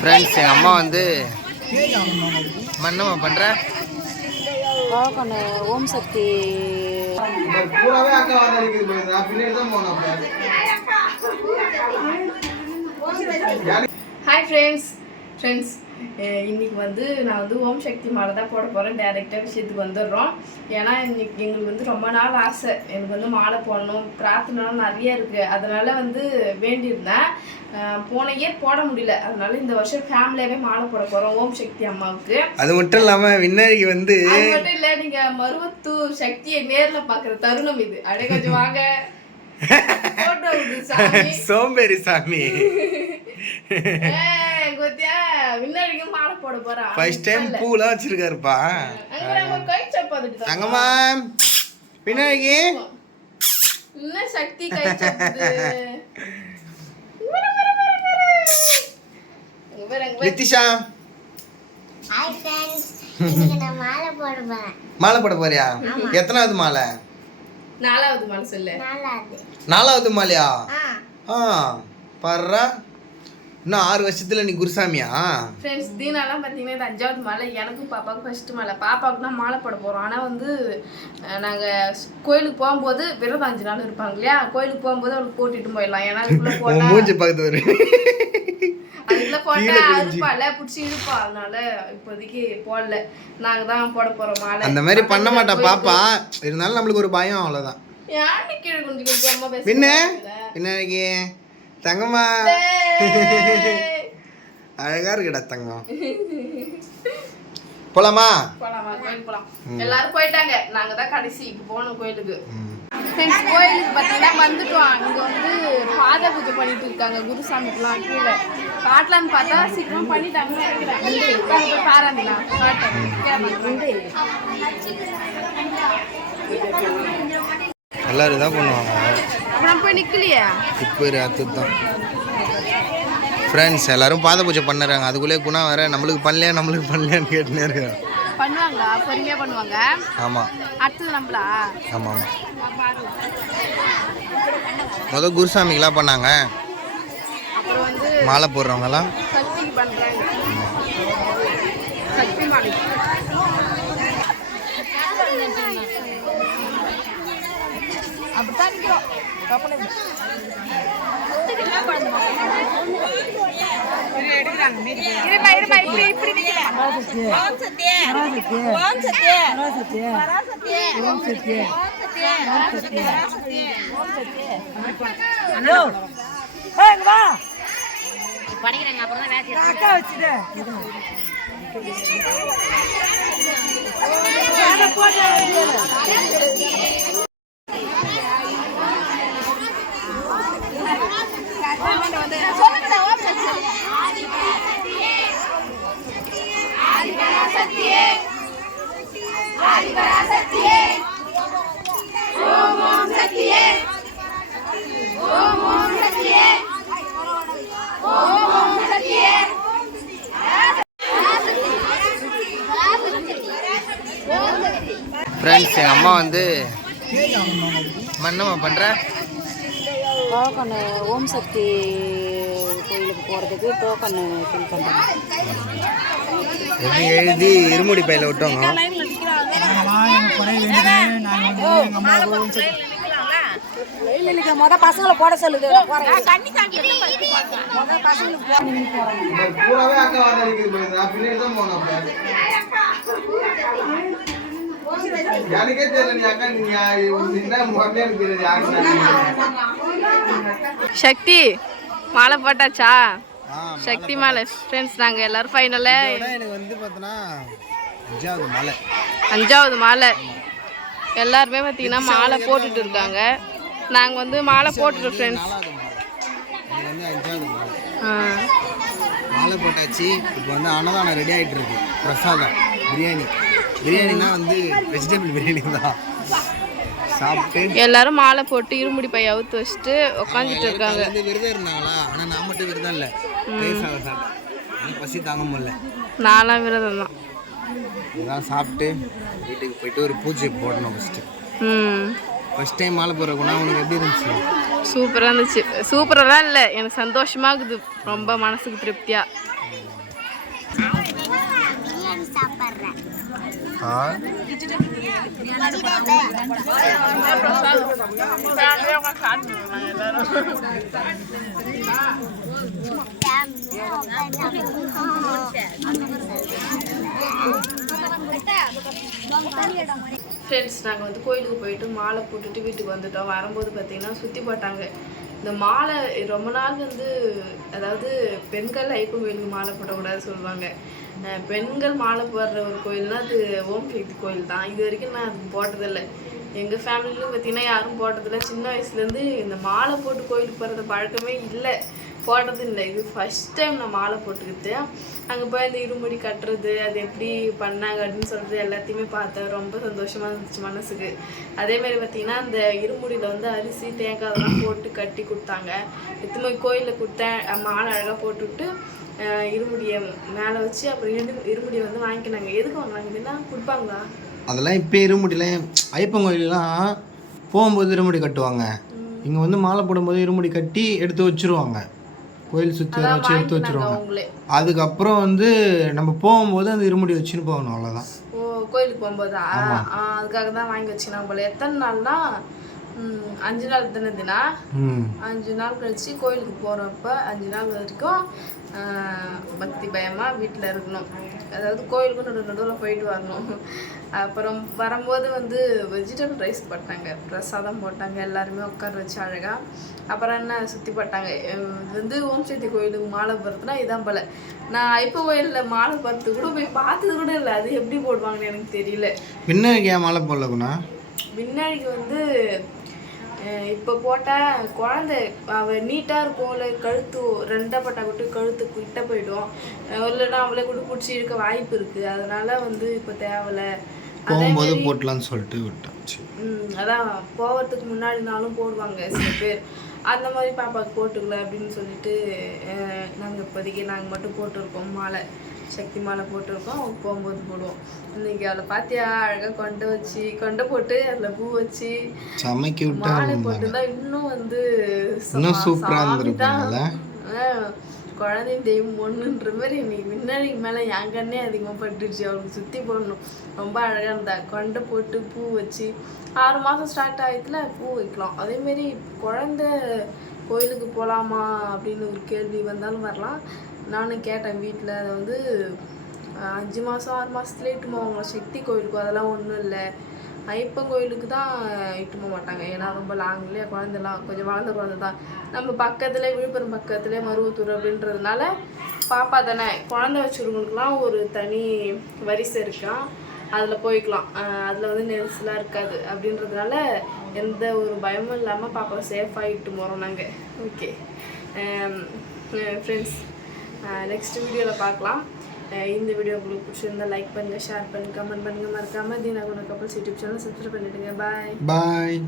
Friends எங்கள் அம்மா வந்து என்னம்மா பண்ணுற ஓம் சக்தி ஹாய் ஃப்ரெண்ட்ஸ் இன்றைக்கி வந்து நான் வந்து ஓம் சக்தி மாலை தான் போட போகிறேன். டேரெக்டாக விஷயத்துக்கு வந்துடுறோம். ஏன்னா இன்னைக்கு எங்களுக்கு வந்து ரொம்ப நாள் ஆசை, எனக்கு வந்து மாலை போடணும், பிரார்த்தனைலாம் நிறைய இருக்குது. அதனால் வந்து வேண்டியிருந்தேன். போன இயர் போட முடியல, அதனால இந்த வருஷம் ஃபேமிலியாகவே மாலை போட போகிறோம் ஓம் சக்தி அம்மாவுக்கு. அது மட்டும் இல்லாமல் விண்ணாடிக்கு வந்து அது மட்டும் இல்லை, நீங்கள் மருவத்தூர் சக்தியை நேரில் பார்க்குற தருணம் இது. அப்படியே கொஞ்சம் வாங்க. சோம்பேறி சாமி மாலை போட போறேன். ஃபர்ஸ்ட் டைம் பூலாம் வச்சிருக்காருப்பா. தங்கம்மா விநாயகி என்ன சக்தி கை சப்புது. நிதிஷா ஹாய் फ्रेंड्स, இன்னைக்கு நான் மாலை போட போறேன். மாலை போட போறியா? எத்தனாவது மாலை? நாலாவது மாலை சொல்லு. நாலாவது மாலையா? பாருடா, இன்னும் 6 வருஷத்துல நீ குருசாமியா? ஃப்ரெண்ட்ஸ் தீனாலாம் பார்த்தீங்கன்னா இது 5வது மாலை. எனக்கும் பாப்பாவுக்கு ஃபர்ஸ்ட் மாலை. பாப்பாவுக்கு தான் மாலை போட போகிறோம். ஆனால் வந்து நாங்கள் கோயிலுக்கு போகும்போது விரதம் 5 நாள் இருப்பாங்க இல்லையா, கோயிலுக்கு போகும்போது அவளுக்கு போட்டுட்டு போயிடலாம். ஏன்னா அதுக்குள்ளே போட்டா மூஞ்சி பார்த்து வரும், அதுக்குள்ளே போட்டால் அறுப்பால பிடிச்சி இழுப்பா. அதனால இப்போதைக்கு போடல. நாங்கள் தான் போட போகிறோம் மாலை. அந்த மாதிரி பண்ண மாட்டா பாப்பா, இருந்தாலும் நம்மளுக்கு ஒரு பயம், அவ்வளோதான். யாரு கீழே கொஞ்சம் அம்மா பேச பின்னாடி தங்கம்மா அழகா இருக்குடா தங்கம். போலாமா? கோயிலுக்கு போலாம். எல்லாரும் போயிட்டாங்க, நாங்க தான் கடைசி இப்போ போகணும் கோயிலுக்கு. கோயிலுக்கு பார்த்தீங்கன்னா வந்துட்டோம். இங்க வந்து பாத பூஜை பண்ணிட்டு இருக்காங்க குருசாமிக்குலாம். கீழே காட்டலான்னு பார்த்தா சீக்கிரம் பண்ணிட்டாங்கன்னு நினைக்கிறேன். பாராங்களா எல்லாரும் தான் பண்ணுவாங்க. அப்புறம் போய் நிக்கலையா? இப்போ அதுதான் ஃப்ரெண்ட்ஸ் எல்லாரும் பாத பூஜை பண்ணுறாங்க. அதுக்குள்ளே குணா வேற நம்மளுக்கு பண்ணலையான்னு கேட்டுனே இருக்காங்க. பண்ணுவாங்களா? பொறுமையாக பண்ணுவாங்க. ஆமாம். அடுத்தது நம்மளா? ஆமாம். முதல் குருசாமிக்கெல்லாம் பண்ணாங்க, அப்புறம் வந்து மாலை போடுறவங்கலாம் சக்திக்கு பண்ணுறாங்க. சக்தி மாலை அப்படித்தான் இருக்கிறோம். படிக்கிறாங்க. அப்புறம் ஃப்ரெண்ட்ஸ் எங்கள் அம்மா வந்து என்னம்மா பண்ணுற? டோக்கன் ஓம் சக்தி கோயிலுக்கு போகிறதுக்கு டோக்கன் ஃபில் பண்ணுறேன். எப்படி எழுதி இருமுடி பையில விட்டோங்க. மொதல் பசங்களை போட சொல்லுது. சக்தி மாலை போட்டாச்சா? சக்தி மாலை ஃப்ரெண்ட்ஸ் நாங்கள் எல்லாரும் ஃபைனலாக எனக்கு வந்து பார்த்தோன்னா 5வது மாலை. 5வது மாலை எல்லாருமே பார்த்தீங்கன்னா மாலை போட்டுட்டு இருக்காங்க. நாங்கள் வந்து மாலை போட்டுட்டோம் ஃப்ரெண்ட்ஸ். எனக்கு வந்து 5வது மாலை. மாலை போட்டாச்சு. இப்போ வந்து அன்னதானம் ரெடி ஆகிட்டு இருக்கு. பிரசாதம் பிரியாணினா வந்து வெஜிடபிள் பிரியாணி தான். சாப்பிட்டு எல்லாரும் மாலை போட்டு இருமுடி பைய அவுத்து வச்சுட்டு உட்காந்துட்டு இருக்காங்க. விரதம் இருந்தாங்களா? ஆனால் நான் மட்டும் விரதம் இல்லை, சாப்பிட்டேன். பசி தாங்க முடியல. நான்லாம் விரதம் தான். இதெல்லாம் சாப்பிட்டு வீட்டுக்கு போயிட்டு ஒரு பூஜை போடணும் ஃபஸ்ட்டு. ஃபர்ஸ்ட் டைம் மாலை போடுறக்குன்னா உனக்கு எப்படி இருந்துச்சு? சூப்பராக இருந்துச்சு. சூப்பரெல்லாம் இல்லை, எனக்கு சந்தோஷமாக இருக்குது, ரொம்ப மனசுக்கு திருப்தியாக. பிரியாணி சாப்பிட்றேன். ஃப்ரெண்ட்ஸ், நாங்கள் வந்து கோயிலுக்கு போயிட்டு மாலை போட்டுட்டு வீட்டுக்கு வந்துட்டோம். வரும்போது பார்த்தீங்கன்னா சுற்றி போட்டாங்க. இந்த மாலை ரொம்ப நாள் வந்து, அதாவது பெண்கள் ஐப்பன் கோயிலுக்கு மாலை போடக்கூடாது சொல்லுவாங்க. பெண்கள் மாலை போடுற ஒரு கோயில்னால் அது ஓம் சக்தி கோயில் தான். இது வரைக்கும் நான் அதுக்கு போட்டதில்லை. எங்கள் ஃபேமிலியிலும் பார்த்தீங்கன்னா யாரும் போட்டதில்லை. சின்ன வயசுலேருந்து இந்த மாலை போட்டு கோயிலுக்கு போகிறது பழக்கமே இல்லை, போட்டது இல்லை. இது ஃபஸ்ட் டைம் நான் மாலை போட்டுக்கிட்டு அங்கே போய் அந்த இருமுடி கட்டுறது, அது எப்படி பண்ணாங்க அப்படின்னு சொல்கிறது எல்லாத்தையுமே பார்த்தேன். ரொம்ப சந்தோஷமாக இருந்துச்சு மனசுக்கு. அதேமாதிரி பார்த்திங்கன்னா அந்த இருமுடியில் வந்து அரிசி தேங்காய் அதெல்லாம் போட்டு கட்டி கொடுத்தாங்க. எத்தனை கோயிலில் கொடுத்தேன். மாலை அழகாக போட்டுவிட்டு இருமுடியை மேலே வச்சு அப்புறம் இருமுடியை வந்து வாங்கிக்கினாங்க. எதுக்கு வாங்கினாங்க அப்படின்னா கொடுப்பாங்களா? அதெல்லாம் இப்போ இருமுடியில் ஐப்பன் கோயிலெலாம் போகும்போது இருமுடி கட்டுவாங்க. இங்கே வந்து மாலை போடும்போது இருமுடி கட்டி எடுத்து வச்சுருவாங்க. கோயில் சுற்றி வச்சு எடுத்து வச்சுருவாங்க. அதுக்கப்புறம் வந்து நம்ம போகும்போது அந்த இருமுடி வச்சுன்னு போகணும், அவ்வளோதான். ஓ, கோயிலுக்கு போகும்போதா? அதுக்காக தான் வாங்கி வச்சுக்கணும் போல. எத்தனை நாள்னா 5 நாள் தானேதுனா, 5 நாள் கழிச்சு கோயிலுக்கு போகிறப்ப 5 நாள் வரைக்கும் பக்தி பயமாக வீட்டில் இருக்கணும். அதாவது கோயிலுக்கும் நடுவில் போயிட்டு வரணும். அப்புறம் வரும்போது வந்து வெஜிடபிள் ரைஸ் போட்டாங்க, பிரசாதம் போட்டாங்க, எல்லாருமே உட்கார வச்சு அழகாக. அப்புறம் என்ன சுற்றி போட்டாங்க. இது வந்து ஓம் சக்தி கோயிலுக்கு மாலை போடுறதுனா இதான் போல். நான் ஐப்பன் கோயிலில் மாலை போடுறது கூட போய் பார்த்தது கூட இல்லை. அது எப்படி போடுவாங்கன்னு எனக்கு தெரியல. பின்னாடிக்கு ஏன் மாலை போடலக்குண்ணா? பின்னாடிக்கு வந்து இப்போ போட்டால் குழந்தை அவள் நீட்டாக இருக்கும், இல்லை கழுத்து 2 பட்டா விட்டு கழுத்து கிட்ட போயிடும், இல்லைன்னா அவளை கூட பிடிச்சி இருக்க வாய்ப்பு இருக்குது. அதனால் வந்து இப்போ தேவையில்லை, போகும்போது போட்டலான்னு சொல்லிட்டு விட்டாச்சு. அதான் போகிறதுக்கு முன்னாடினாலும் போடுவாங்க சில பேர். அந்த மாதிரி பாப்பாவுக்கு போட்டுக்கல அப்படின்னு சொல்லிட்டு நாங்கள் இப்போதைக்கு நாங்கள் மட்டும் போட்டிருக்கோம். மாலை சக்தி மாலை போட்டிருக்கோம், போகும்போது போடுவோம். இன்னைக்கு அவளை பார்த்தியா அழகாக கொண்டை போட்டு அதில் பூ வச்சு சமைக்க மாலை போட்டுருந்தா இன்னும் வந்து சூப்பராக இருந்திருப்பாங்கல்ல. குழந்தையும் தெய்வம் ஒன்றுன்ற மாதிரி இன்னைக்கு முன்னாடிக்கு மேலே என் கண்ணே அதிகமாக பட்டுருச்சு. அவளுக்கு சுற்றி போடணும், ரொம்ப அழகாக இருந்தா. கொண்டை போட்டு பூ வச்சு 6 மாதம் ஸ்டார்ட் ஆகிடுச்சுல பூ வைக்கலாம். அதேமாரி குழந்தை கோயிலுக்கு போகலாமா அப்படின்னு ஒரு கேள்வி வந்தாலும் வரலாம். நானும் கேட்டேன் வீட்டில். அதை வந்து 5 மாதம் 6 மாதத்துலேயே இட்டுமா அவங்க சக்தி கோயிலுக்கு அதெல்லாம் ஒன்றும் இல்லை. ஐப்பன் கோயிலுக்கு தான் இட்டு போக மாட்டாங்க, ஏன்னா ரொம்ப லாங்லேயே குழந்தைலாம் கொஞ்சம் வளர்ந்த குழந்தை தான். நம்ம பக்கத்துலேயே விழுப்புரம் பக்கத்துலேயே மருவத்தூர் அப்படின்றதுனால பாப்பா தானே, குழந்தை வச்சுருவங்களுக்குலாம் ஒரு தனி வரிசை இருக்கான், அதில் போய்க்கலாம். அதில் வந்து நெரிசலாக இருக்காது அப்படின்றதுனால எந்த ஒரு பயமும் இல்லாமல் பாப்பா சேஃபாக இட்டு போகிறோம் நாங்கள். ஓகே ஃப்ரெண்ட்ஸ், நெக்ஸ்ட் வீடியோவில் பார்க்கலாம். இந்த வீடியோ உங்களுக்கு பிடிச்சிருந்தால் லைக் பண்ணுங்கள், ஷேர் பண்ணுங்கள், கமெண்ட் பண்ணுங்கள். மறக்காமல் தீனா குண கப்பல்ஸ் யூடியூப் சேனல் சப்ஸ்கிரைப் பண்ணிவிடுங்க. பாய்.